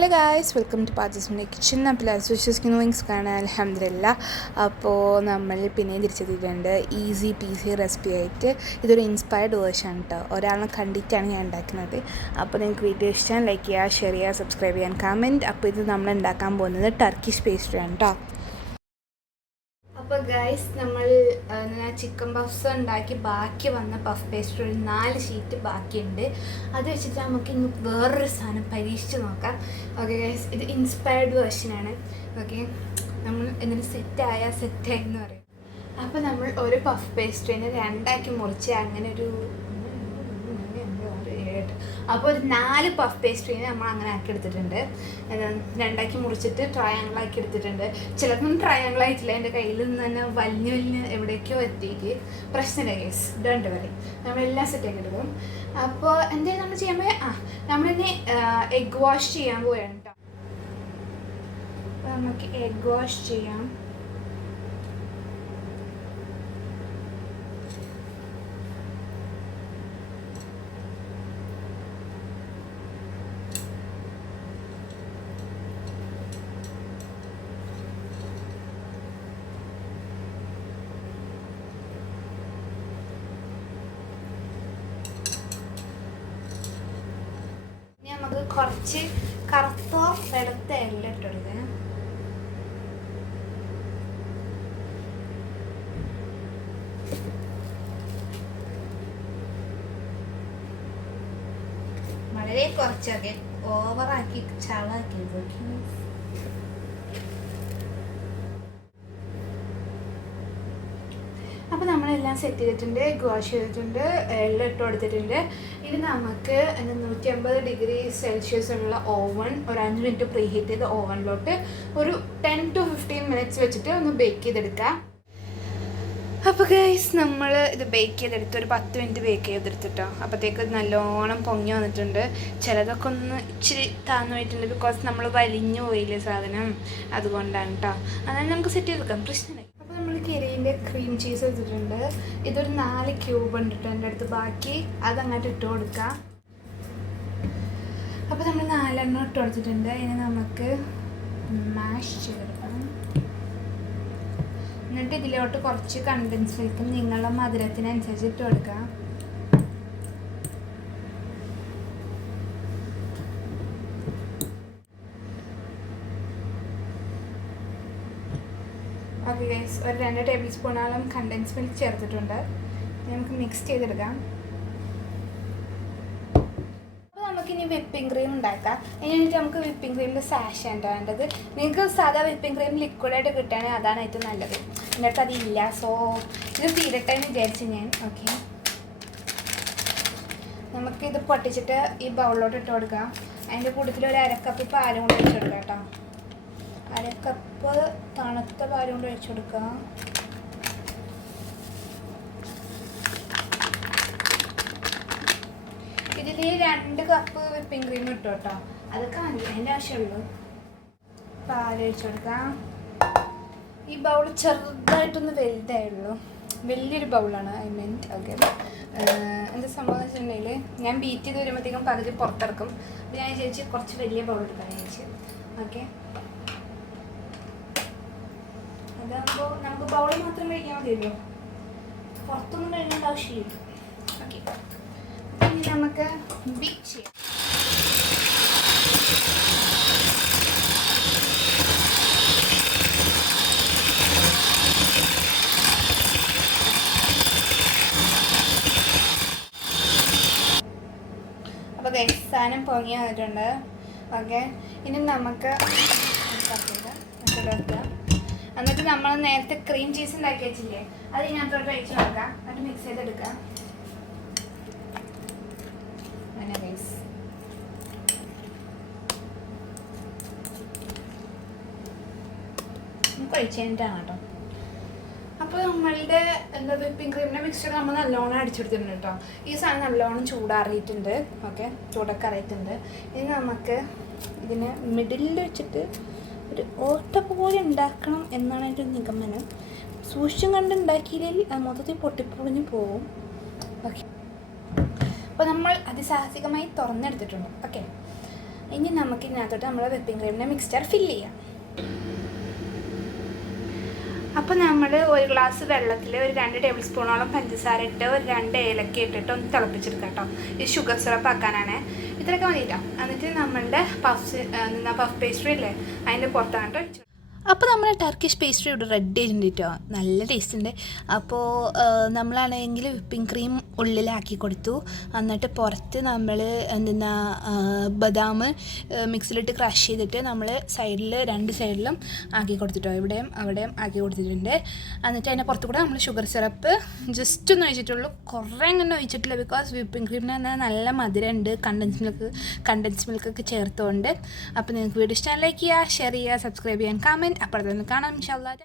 Hello guys, welcome to പാചകത്തിൻ്റെ kitchen. അപ്പോൾ വിശ്വസിക്കുന്നു വിങ്സ് കാണാൻ അൽഹംദുലില്ലാ. അപ്പോൾ നമ്മൾ പിന്നെയും തിരിച്ചെത്തിയിട്ടുണ്ട് ഈസി പീസി റെസിപ്പി ആയിട്ട്. ഇതൊരു ഇൻസ്പയർഡ് വേർഷൻ കേട്ടോ, ഒരാളെ കണ്ടിട്ടാണ് ഞാൻ ഉണ്ടാക്കുന്നത്. അപ്പോൾ നിങ്ങൾക്ക് വീഡിയോ ഇഷ്ടം ലൈക്ക് ചെയ്യുക, ഷെയർ ചെയ്യുക, സബ്സ്ക്രൈബ് ചെയ്യാൻ, കമൻറ്റ്. അപ്പോൾ ഇത് നമ്മൾ ഉണ്ടാക്കാൻ പോകുന്നത് ടർക്കിഷ് പേസ്ട്രിയാണ് കേട്ടോ. അപ്പോൾ ഗൈസ്, നമ്മൾ ചിക്കൻ പഫ്സ് ഉണ്ടാക്കി ബാക്കി വന്ന പഫ് പേസ്ട്രി ഒരു 4 ഷീറ്റ് ബാക്കിയുണ്ട്. അത് വെച്ചിട്ട് നമുക്ക് ഇന്ന് വേറൊരു സാധനം പരീക്ഷിച്ച് നോക്കാം. ഓക്കെ ഗൈസ്, ഇത് ഇൻസ്പയർഡ് വേർഷനാണ്. ഓക്കെ, നമ്മൾ എന്നിട്ട് സെറ്റായി എന്ന് പറയും. അപ്പോൾ നമ്മൾ ഒരു പഫ് പേസ്ട്രീനെ 2 മുറിച്ച് അങ്ങനെ ഒരു അപ്പോൾ ഒരു 4 പഫ് പേസ്ട്രീനെ നമ്മൾ അങ്ങനെ ആക്കി എടുത്തിട്ടുണ്ട്. 2 മുറിച്ചിട്ട് ട്രയാങ്കിളാക്കി എടുത്തിട്ടുണ്ട്. ചിലതൊന്നും ട്രയാങ്കിൾ ആയിട്ടില്ല, എൻ്റെ കയ്യിൽ നിന്ന് തന്നെ വലിഞ്ഞ് എവിടേക്കോ എത്തിയിട്ട് പ്രശ്നമില്ല കേസ്. ഡോണ്ട് വറി, നമ്മളെല്ലാം സെറ്റാക്കി എടുക്കും. അപ്പോൾ എന്തെങ്കിലും നമ്മൾ ചെയ്യുമ്പോൾ നമ്മളിനി എഗ് വാഷ് ചെയ്യാൻ പോയാണ് കേട്ടോ. അപ്പോൾ നമുക്ക് എഗ് വാഷ് ചെയ്യാം. നമുക്ക് കുറച്ച് കറുത്തോ വെളുത്ത എണ്ണ ഇട്ടെടുക്കുക. വളരെ കുറച്ചൊക്കെ ഓവറാക്കി ചളാക്കി. അപ്പോൾ നമ്മളെല്ലാം സെറ്റ് ചെയ്തിട്ടുണ്ട്, എഗ് വാഷ് ചെയ്തിട്ടുണ്ട്, എല്ലാം ഇട്ട് കൊടുത്തിട്ടുണ്ട്. ഇത് നമുക്ക് 150 ഡിഗ്രി സെൽഷ്യസ് ഉള്ള ഓവൻ ഒരു 5 മിനിറ്റ് പ്രീ ഹീറ്റ് ചെയ്ത ഓവനിലോട്ട് ഒരു 10 to 15 മിനിറ്റ്സ് വെച്ചിട്ട് ഒന്ന് ബേക്ക് ചെയ്തെടുക്കാം. അപ്പോൾ ഗൈസ്, നമ്മൾ ഇത് ബേക്ക് ചെയ്തെടുത്ത് ഒരു 10 മിനിറ്റ് ബേക്ക് ചെയ്തെടുത്തിട്ടോ. അപ്പോഴത്തേക്ക് നല്ലോണം പൊങ്ങി വന്നിട്ടുണ്ട്. ചിലതൊക്കെ ഒന്ന് ഇച്ചിരി താന്നു പോയിട്ടുണ്ട്, ബിക്കോസ് നമ്മൾ വലിഞ്ഞു പോയില്ലേ സാധനം, അതുകൊണ്ടാണ് കേട്ടോ. അതാണ് നമുക്ക് സെറ്റ് ചെയ്തെടുക്കാം, പ്രശ്നമില്ല. നമ്മൾ കെരീൻ്റെ ക്രീം ചീസ് എടുത്തിട്ടുണ്ട്. ഇതൊരു 4 ക്യൂബ് ഉണ്ട് കേട്ടോ എൻ്റെ അടുത്ത്. ബാക്കി അതങ്ങോട്ട് ഇട്ട് കൊടുക്കാം. അപ്പോൾ നമ്മൾ 4 ഇട്ട് കൊടുത്തിട്ടുണ്ട്. ഇനി നമുക്ക് മാഷ് ചെയ്തെടുക്കണം. എന്നിട്ട് ഇതിലോട്ട് കുറച്ച് കണ്ടൻസ് മിൽക്കും നിങ്ങളുടെ മധുരത്തിനനുസരിച്ച് ഇട്ട് കൊടുക്കാം. ഓക്കെ ഗൈസ്, ഒരു 2 ടേബിൾ സ്പൂണോളം കണ്ടൻസ് മിൽക്ക് ചേർത്തിട്ടുണ്ട്. നമുക്ക് മിക്സ് ചെയ്തെടുക്കാം. അപ്പോൾ നമുക്കിനി വിപ്പിംഗ് ക്രീം ഉണ്ടാക്കാം. ഇനി നമുക്ക് വിപ്പിംഗ് ക്രീമിൻ്റെ സാഷാണ് വേണ്ടത്. നിങ്ങൾക്ക് സാധാ വിപ്പിംഗ് ക്രീം ലിക്വിഡായിട്ട് കിട്ടുകയാണെങ്കിൽ അതാണ് ഏറ്റവും നല്ലത്. എൻ്റെ അടുത്ത് അതില്ല, സോ ഇത് തീരട്ടെ എന്ന് വിചാരിച്ചു ഞാൻ. ഓക്കെ, നമുക്കിത് പൊട്ടിച്ചിട്ട് ഈ ബൗളിലോട്ട് ഇട്ട് കൊടുക്കാം. അതിൻ്റെ കൂട്ടത്തിൽ ഒരു 1/2 കപ്പ് പാലും കൊണ്ട് ഇട്ട് കൊടുക്കാം കേട്ടോ. 1/2 കപ്പ് തണുത്ത പാലും കൊണ്ട് ഒഴിച്ചു കൊടുക്കുക. ഇതിൽ 2 കപ്പ് വിപ്പിംഗ് ക്രീം ഇട്ടു കേട്ടോ. അതൊക്കെ അതിൻ്റെ ആവശ്യമുള്ളൂ. പാലൊഴിച്ചു കൊടുക്കാം. ഈ ബൗൾ ചെറുതായിട്ടൊന്ന് വലുതായുള്ളൂ, വലിയൊരു ബൗളാണ് ഐ മീൻ. ഓക്കെ, എന്താ സംഭവം എന്ന് വെച്ചിട്ടുണ്ടെങ്കിൽ ഞാൻ ബീറ്റ് ചെയ്ത് വരുമ്പോഴത്തേക്കും പകുതി പുറത്തിറക്കും. അപ്പോൾ ഞാൻ വിചാരിച്ച് കുറച്ച് വലിയ ബൗൾ എടുക്കാൻ വിചാരിച്ചു. ഓക്കെ, അതാകുമ്പോൾ നമുക്ക് ബൗളിൽ മാത്രം കഴിക്കാൻ മതിയല്ലോ, പുറത്തൊന്നും കഴിക്കേണ്ട ആവശ്യമില്ല. ഓക്കെ, ഇനി നമുക്ക് ബീറ്റ് ചെയ്യാം. അപ്പോൾ സാധനം പൊങ്ങി വന്നിട്ടുണ്ട്. ഓക്കെ, ഇനി നമുക്ക് എന്നിട്ട് നമ്മൾ നേരത്തെ ക്രീം ചീസ് ഉണ്ടാക്കി വെച്ചില്ലേ, അത് ഇതിനകത്തോട്ട് ഒഴിച്ച് നോക്കാം. എന്നിട്ട് മിക്സ് ചെയ്തെടുക്കാം. അങ്ങനെ ഗൈസ്, നമുക്ക് ഒഴിച്ച് കഴിഞ്ഞിട്ടാണ് കേട്ടോ. അപ്പോൾ നമ്മളുടെ വിപ്പിംഗ് ക്രീമിൻ്റെ മിക്സ്ചർ നമ്മൾ നല്ലോണം അടിച്ചെടുത്തിട്ടുണ്ട് കേട്ടോ. ഈ സാധനം നല്ലോണം ചൂടാറിയിട്ടുണ്ട്. ഓക്കെ, ചൂടൊക്കെ അറിയിട്ടുണ്ട്. ഇനി നമുക്ക് ഇതിന് മിഡിലിൽ വെച്ചിട്ട് ഒരു ഓട്ട പോലെ ഉണ്ടാക്കണം എന്നാണ് എൻ്റെ ഒരു നിഗമനം. സൂക്ഷ്യം കണ്ട് ഉണ്ടാക്കിയില്ലെങ്കിൽ മൊത്തത്തിൽ പൊട്ടിപ്പൊളിഞ്ഞ് പോവും. ഓക്കെ, അപ്പോൾ നമ്മൾ അതിസാഹസികമായി തുറന്നെടുത്തിട്ടുണ്ട്. ഓക്കെ, ഇനി നമുക്ക് ഇതിനകത്തോട്ട് നമ്മൾ വിപ്പിംഗ് ക്രീമിൻ്റെ മിക്സ്ചർ ഫില്ല് ചെയ്യാം. അപ്പോൾ നമ്മൾ ഒരു ഗ്ലാസ് വെള്ളത്തിൽ ഒരു 2 ടേബിൾ സ്പൂണോളം പഞ്ചസാര ഇട്ട് ഒരു 2 ഏലക്ക ഇട്ടിട്ട് ഒന്ന് തിളപ്പിച്ചെടുക്കാം കേട്ടോ. ഇത് ഷുഗർ സിറപ്പ് ആക്കാനാണ്. ഇത്രയൊക്കെ മതിയിട്ടാണ്. എന്നിട്ട് നമ്മളുടെ പഫ് പേസ്ട്രി ഇല്ലേ അതിൻ്റെ പുറത്താണ് ഒഴിച്ചു. അപ്പോൾ നമ്മുടെ ടർക്കിഷ് പേസ്ട്രി ഇവിടെ റെഡി ആയിട്ടുണ്ട് കേട്ടോ. നല്ല ടേസ്റ്റ് ഉണ്ട്. അപ്പോൾ നമ്മളാണെങ്കിൽ വിപ്പിംഗ് ക്രീം ഉള്ളിലാക്കി കൊടുത്തു. എന്നിട്ട് പുറത്ത് നമ്മൾ ബദാം മിക്സിലിട്ട് ക്രഷ് ചെയ്തിട്ട് നമ്മൾ സൈഡിൽ 2 സൈഡിലും ആക്കി കൊടുത്തിട്ടോ. ഇവിടെയും അവിടെയും ആക്കി കൊടുത്തിട്ടുണ്ട്. എന്നിട്ട് അതിൻ്റെ പുറത്ത് കൂടെ നമ്മൾ ഷുഗർ സിറപ്പ് ജസ്റ്റ് ഒന്ന് ഒഴിച്ചിട്ടുള്ളൂ. കുറേ അങ്ങനെ ഒഴിച്ചിട്ടില്ല. ബിക്കോസ് വിപ്പിംഗ് ക്രീമിന് തന്നെ നല്ല മധുരമുണ്ട്, കണ്ടൻസ് മിൽക്കൊക്കെ ചേർത്തുകൊണ്ട്. അപ്പോൾ നിങ്ങൾക്ക് വീഡിയോ ഇഷ്ടം ലൈക്ക് ചെയ്യുക, ഷെയർ ചെയ്യുക, സബ്സ്ക്രൈബ് ചെയ്യാൻ, കമൻറ്റ്. അപ്പോഴത്തെ കാണാം ഇൻഷാ അല്ലാഹ്.